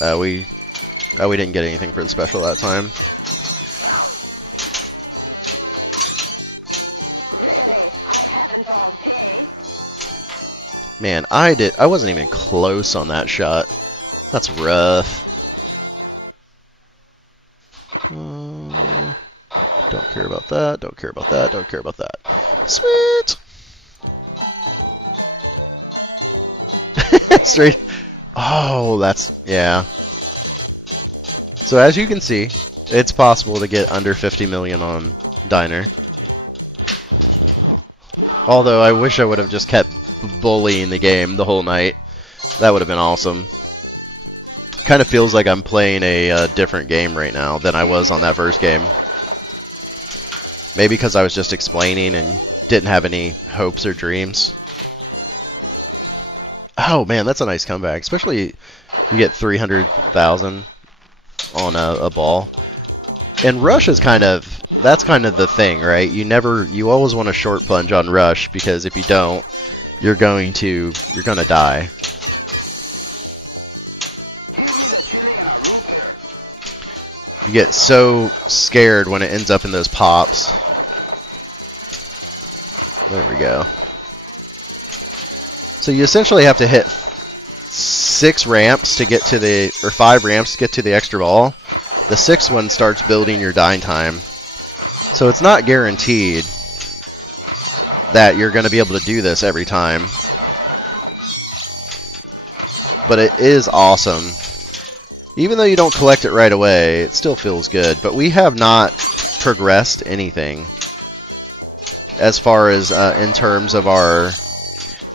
We didn't get anything for the special that time. Man, I wasn't even close on that shot. That's rough. Don't care about that, don't care about that, don't care about that. Sweet! Straight. Oh, that's, yeah. So as you can see, it's possible to get under 50 million on Diner. Although I wish I would have just kept bullying the game the whole night. That would have been awesome. Kind of feels like I'm playing a different game right now than I was on that first game. Maybe because I was just explaining and didn't have any hopes or dreams. Oh man, that's a nice comeback. Especially you get 300,000 on a ball. And Rush is that's kind of the thing, right? You always want a short plunge on Rush because if you don't, you're gonna die. You get so scared when it ends up in those pops. There we go. So you essentially have to hit 5 ramps to get to the extra ball. The 6th one starts building your dying time. So it's not guaranteed that you're going to be able to do this every time. But it is awesome. Even though you don't collect it right away, it still feels good. But we have not progressed anything as far as in terms of our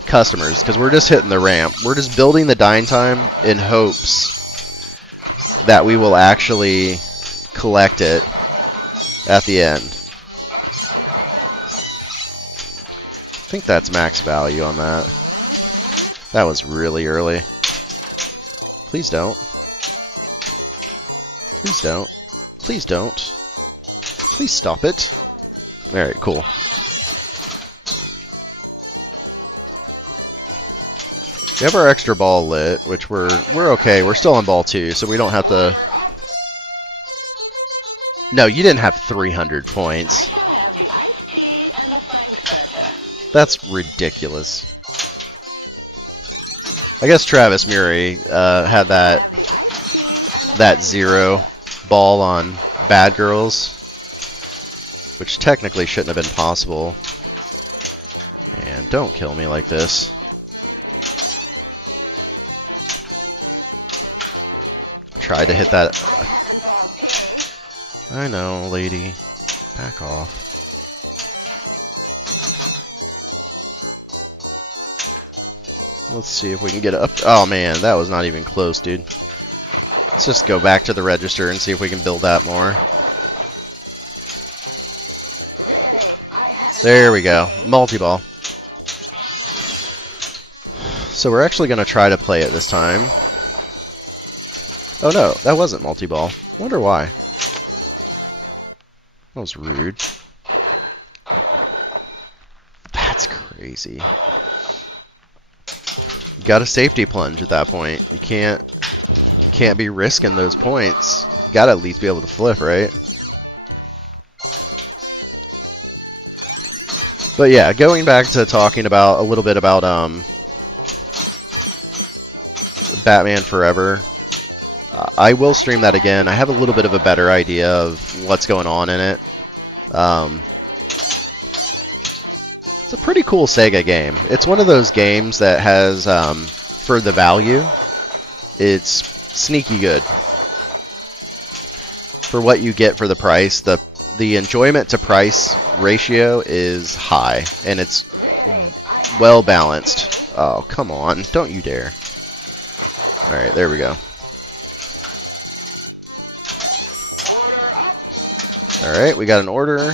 customers, because we're just hitting the ramp. We're just building the dying time in hopes that we will actually collect it at the end. I think that's max value on that. That was really early. Please don't. Please don't. Please don't. Please stop it. Alright, cool. We have our extra ball lit, which we're okay. We're still on ball 2, so we don't have to... No, you didn't have 300 points. That's ridiculous. I guess Travis Murray had that 0 ball on Bad Girls, which technically shouldn't have been possible. And don't kill me like this. Tried to hit that. I know, lady. Back off. Let's see if we can get it up. Oh man, that was not even close, dude. Let's just go back to the register and see if we can build that more. There we go. Multi-ball. So we're actually going to try to play it this time. Oh no, that wasn't multi-ball. Wonder why. That was rude. That's crazy. You got a safety plunge at that point. You can't be risking those points. You got to at least be able to flip, right? But yeah, going back to talking about a little bit about Batman Forever. I will stream that again. I have a little bit of a better idea of what's going on in it. It's a pretty cool Sega game. It's one of those games that has, for the value, it's sneaky good. For what you get for the price, the enjoyment to price ratio is high, and it's well balanced. Oh, come on. Don't you dare. Alright, there we go. Alright, we got an order.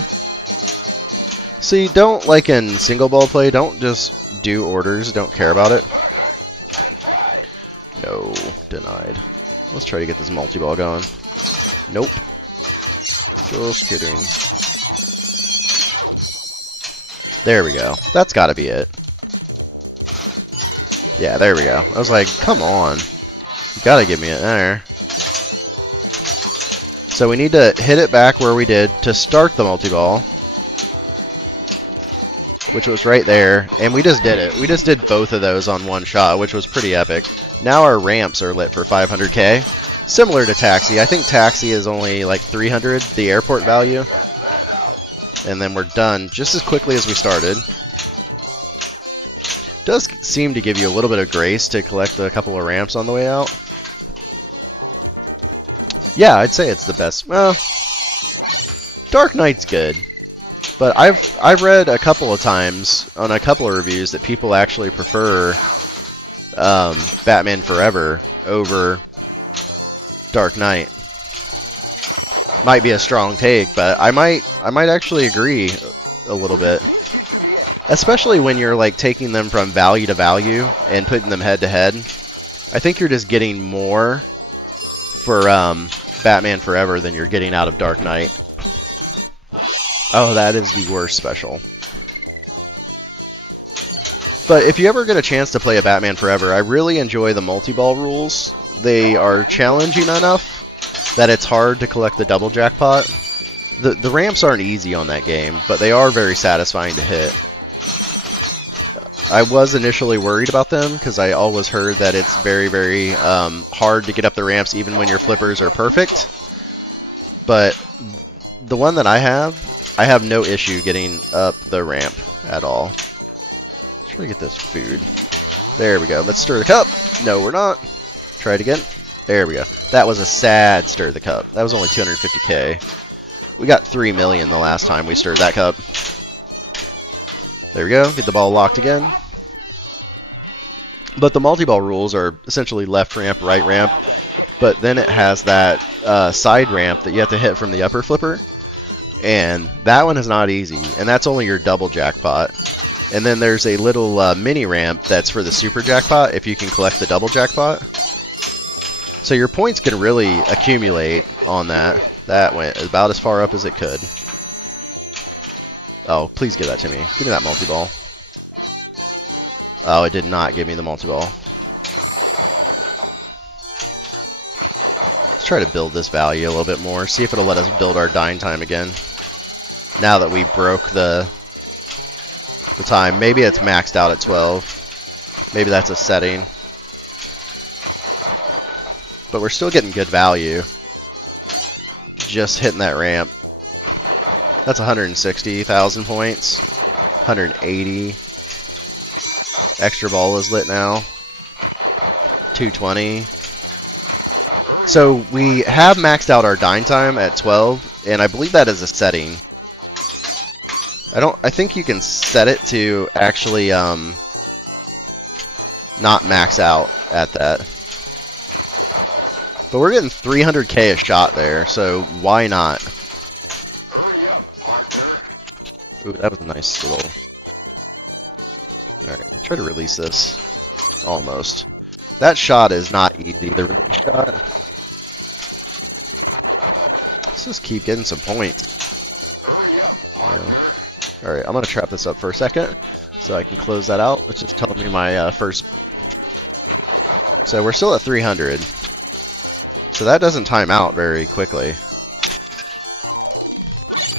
See, don't, like in single ball play, don't just do orders, don't care about it. No, denied. Let's try to get this multi-ball going. Nope. Just kidding. There we go. That's gotta be it. Yeah, there we go. I was like, come on. You gotta give me it there. So we need to hit it back where we did to start the multi-ball, which was right there, and we just did it. We just did both of those on one shot, which was pretty epic. Now our ramps are lit for 500k, similar to Taxi. I think Taxi is only like 300, the airport value, and then we're done just as quickly as we started. Does seem to give you a little bit of grace to collect a couple of ramps on the way out. Yeah, I'd say it's the best. Well, Dark Knight's good, but I've read a couple of times on a couple of reviews that people actually prefer Batman Forever over Dark Knight. Might be a strong take, but I might actually agree a little bit. Especially when you're like taking them from value to value and putting them head to head. I think you're just getting more for Batman Forever than you're getting out of Dark Knight. Oh, that is the worst special. But if you ever get a chance to play a Batman Forever, I really enjoy the multi-ball rules. They are challenging enough that it's hard to collect the double jackpot. The ramps aren't easy on that game, but they are very satisfying to hit. I was initially worried about them because I always heard that it's very, very hard to get up the ramps even when your flippers are perfect. But the one that I have no issue getting up the ramp at all. Let's try to get this food. There we go. Let's stir the cup. No, we're not. Try it again. There we go. That was a sad stir the cup. That was only 250k. We got 3 million the last time we stirred that cup. There we go. Get the ball locked again. But the multi-ball rules are essentially left ramp, right ramp. But then it has that side ramp that you have to hit from the upper flipper. And that one is not easy. And that's only your double jackpot. And then there's a little mini ramp that's for the super jackpot if you can collect the double jackpot. So your points can really accumulate on that. That went about as far up as it could. Oh, please give that to me. Give me that multi-ball. Oh, it did not give me the multi-ball. Let's try to build this value a little bit more. See if it'll let us build our dying time again. Now that we broke the time. Maybe it's maxed out at 12. Maybe that's a setting. But we're still getting good value. Just hitting that ramp. That's 160,000 points. 180. Extra ball is lit now. 220. So we have maxed out our dying time at 12, and I believe that is a setting. I think you can set it to actually not max out at that. But we're getting 300k a shot there, so why not? Ooh, that was a nice little... Alright, let's try to release this. Almost. That shot is not easy, the release shot. Let's just keep getting some points. Yeah. Alright, I'm going to trap this up for a second so I can close that out. Let's just tell me my first... So we're still at 300. So that doesn't time out very quickly.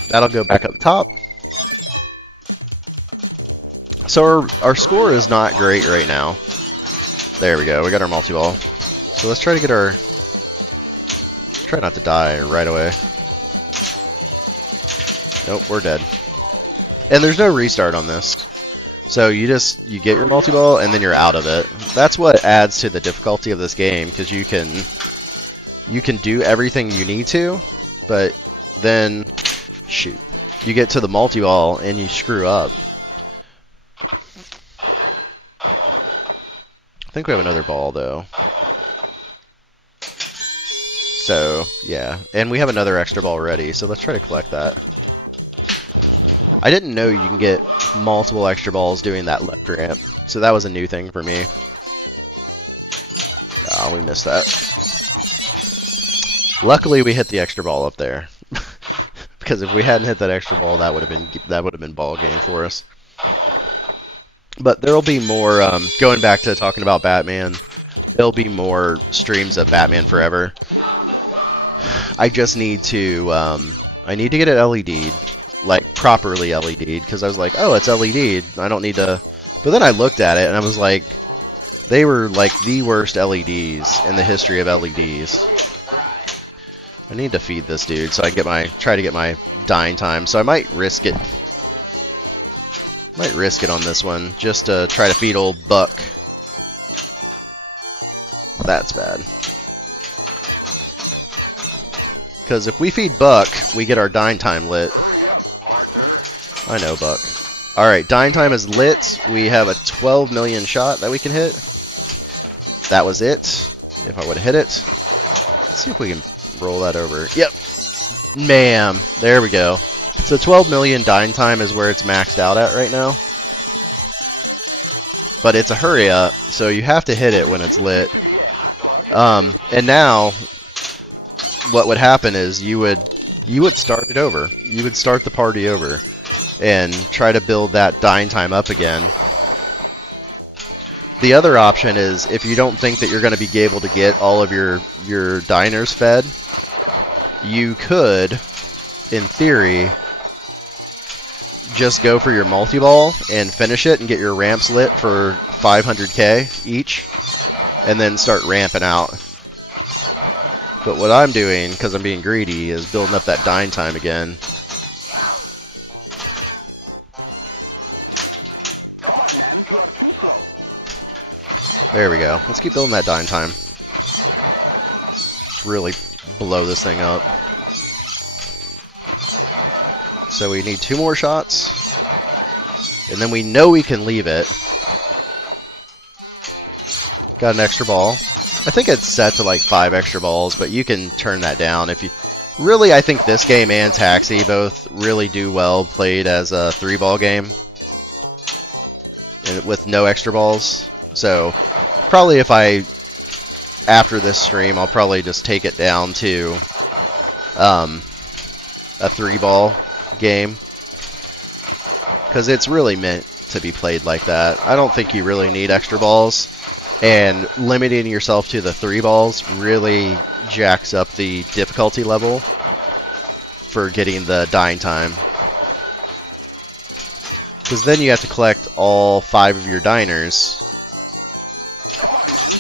That'll go back up top. So our score is not great right now. There we go. We got our multi-ball. So let's try to get our... Try not to die right away. Nope, we're dead. And there's no restart on this. So you get your multi-ball and then you're out of it. That's what adds to the difficulty of this game, because you can do everything you need to, but then shoot, you get to the multi-ball and you screw up. I think we have another ball though. So yeah, and we have another extra ball ready, so let's try to collect that. I didn't know you can get multiple extra balls doing that left ramp, so that was a new thing for me. Oh, we missed that. Luckily, we hit the extra ball up there, because if we hadn't hit that extra ball, that would have been ball game for us. But there will be more. Going back to talking about Batman, there'll be more streams of Batman Forever. I just need to, I need to get it LED'd, like properly LED'd, because I was like, oh, it's LED'd, I don't need to, but then I looked at it and I was like, they were like the worst LEDs in the history of LEDs. I need to feed this dude so I get try to get my dying time, so I might risk it. Might risk it on this one, just to try to feed old Buck. That's bad. Because if we feed Buck, we get our dying time lit. I know, Buck. Alright, dying time is lit. We have a 12 million shot that we can hit. That was it. If I would have hit it. Let's see if we can roll that over. Yep. Ma'am. There we go. So 12 million dying time is where it's maxed out at right now. But it's a hurry up, so you have to hit it when it's lit. And now, what would happen is you would start it over. You would start the party over and try to build that dying time up again. The other option is, if you don't think that you're going to be able to get all of your diners fed, you could, in theory, just go for your multi-ball and finish it and get your ramps lit for 500k each, and then start ramping out. But what I'm doing, because I'm being greedy, is building up that dying time again. There we go. Let's keep building that dying time. Let's really blow this thing up. So we need 2 more shots. And then we know we can leave it. Got an extra ball. I think it's set to like 5 extra balls, but you can turn that down if you... Really, I think this game and Taxi both really do well played as a 3-ball game. And with no extra balls. So, probably if after this stream, I'll probably just take it down to a 3-ball game. Because it's really meant to be played like that. I don't think you really need extra balls. And limiting yourself to the 3 balls really jacks up the difficulty level for getting the dying time. Because then you have to collect all 5 of your diners.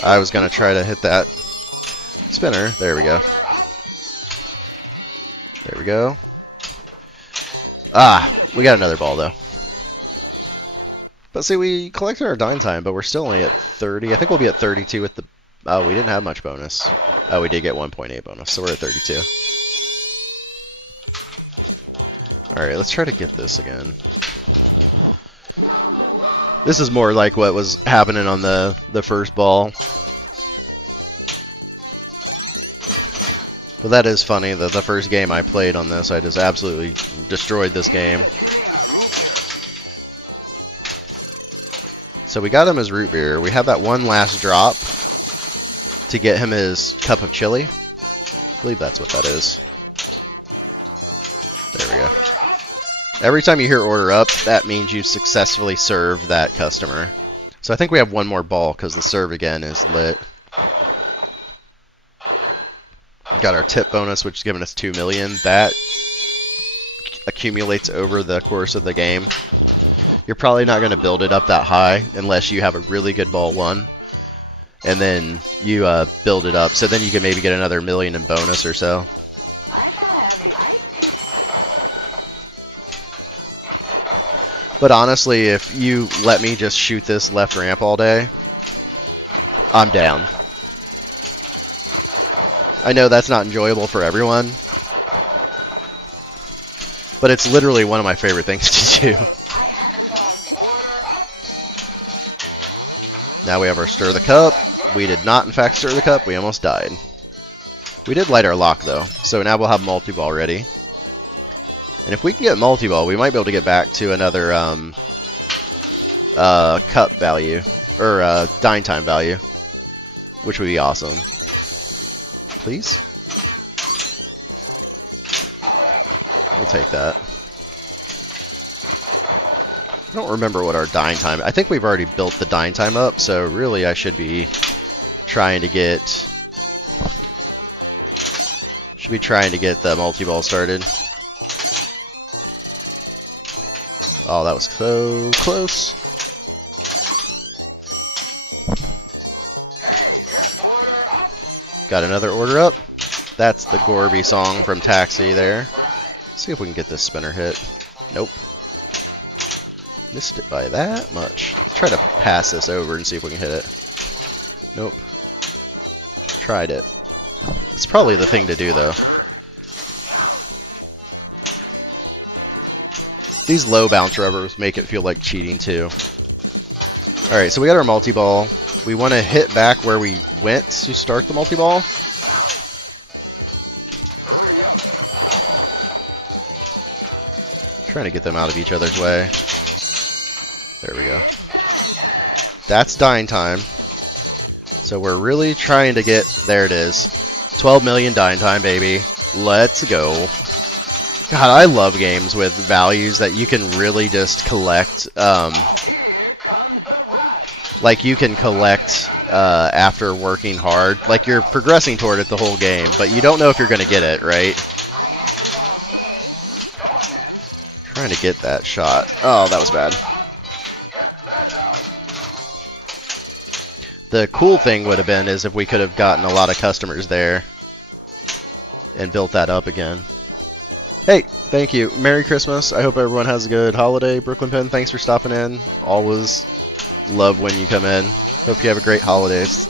I was going to try to hit that spinner. There we go. There we go. Ah, we got another ball though. But see, we collected our dying time, but we're still only at 30. I think we'll be at 32 with the... Oh, we didn't have much bonus. Oh, we did get 1.8 bonus, so we're at 32. Alright, let's try to get this again. This is more like what was happening on the first ball. But that is funny that the first game I played on this, I just absolutely destroyed this game. So we got him his root beer. We have that one last drop to get him his cup of chili. I believe that's what that is. There we go. Every time you hear order up, that means you successfully served that customer. So I think we have one more ball because the serve again is lit. We got our tip bonus, which is giving us 2 million. That accumulates over the course of the game. You're probably not going to build it up that high unless you have a really good ball 1. And then you build it up. So then you can maybe get another million in bonus or so. But honestly, if you let me just shoot this left ramp all day, I'm down. I know that's not enjoyable for everyone. But it's literally one of my favorite things to do. Now we have our stir the cup. We did not, in fact, stir the cup. We almost died. We did light our lock, though. So now we'll have multi-ball ready. And if we can get multi-ball, we might be able to get back to another cup value. Or dying time value. Which would be awesome. Please? We'll take that. I don't remember what our dying time... I think we've already built the dying time up, so really I should be trying to get the multi-ball started. Oh, that was so close. Got another order up. That's the Gorby song from Taxi there. Let's see if we can get this spinner hit. Nope. Missed it by that much. Let's try to pass this over and see if we can hit it. Nope. Tried it. It's probably the thing to do, though. These low bounce rubbers make it feel like cheating, too. Alright, so we got our multi-ball. We want to hit back where we went to start the multi-ball. Trying to get them out of each other's way. There we go. That's dying time. So we're really trying to get... There it is. 12 million dying time, baby. Let's go. God, I love games with values that you can really just collect. Like you can collect after working hard. Like you're progressing toward it the whole game, but you don't know if you're going to get it, right? Trying to get that shot. Oh, that was bad. The cool thing would have been is if we could have gotten a lot of customers there and built that up again. Hey, thank you. Merry Christmas. I hope everyone has a good holiday. Brooklyn Pen, thanks for stopping in. Always love when you come in. Hope you have a great holidays.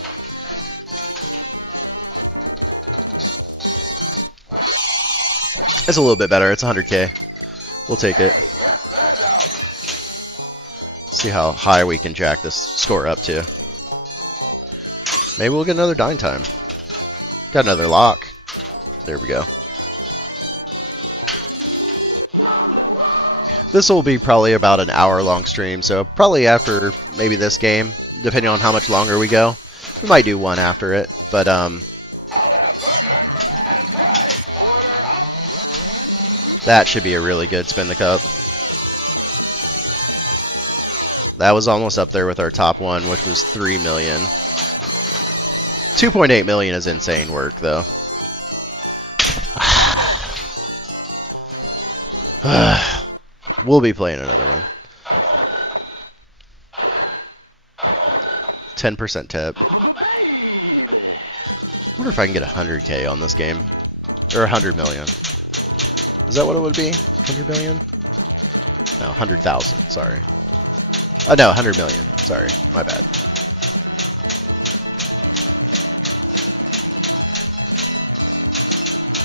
It's a little bit better. It's 100K. We'll take it. See how high we can jack this score up to. Maybe we'll get another dying time. Got another lock. There we go. This will be probably about an hour-long stream, so probably after maybe this game, depending on how much longer we go. We might do one after it, but that should be a really good spin the cup. That was almost up there with our top one, which was 3 million. 2.8 million is insane work, though. We'll be playing another one. 10% tip. I wonder if I can get 100K on this game. Or 100 million. Is that what it would be? 100 million? No, 100,000. Sorry. Oh, no, 100 million. Sorry. My bad.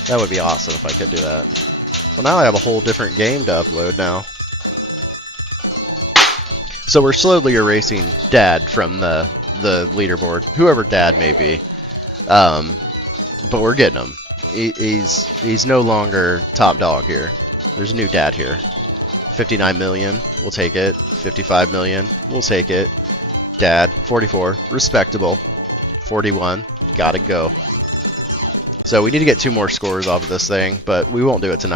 That would be awesome if I could do that. Well, now I have a whole different game to upload now. So we're slowly erasing Dad from the leaderboard, whoever Dad may be. But we're getting him. He's no longer top dog here. There's a new Dad here. 59 million, we'll take it. 55 million, we'll take it. Dad, 44, respectable. 41, gotta go. So we need to get 2 more scores off of this thing, but we won't do it tonight.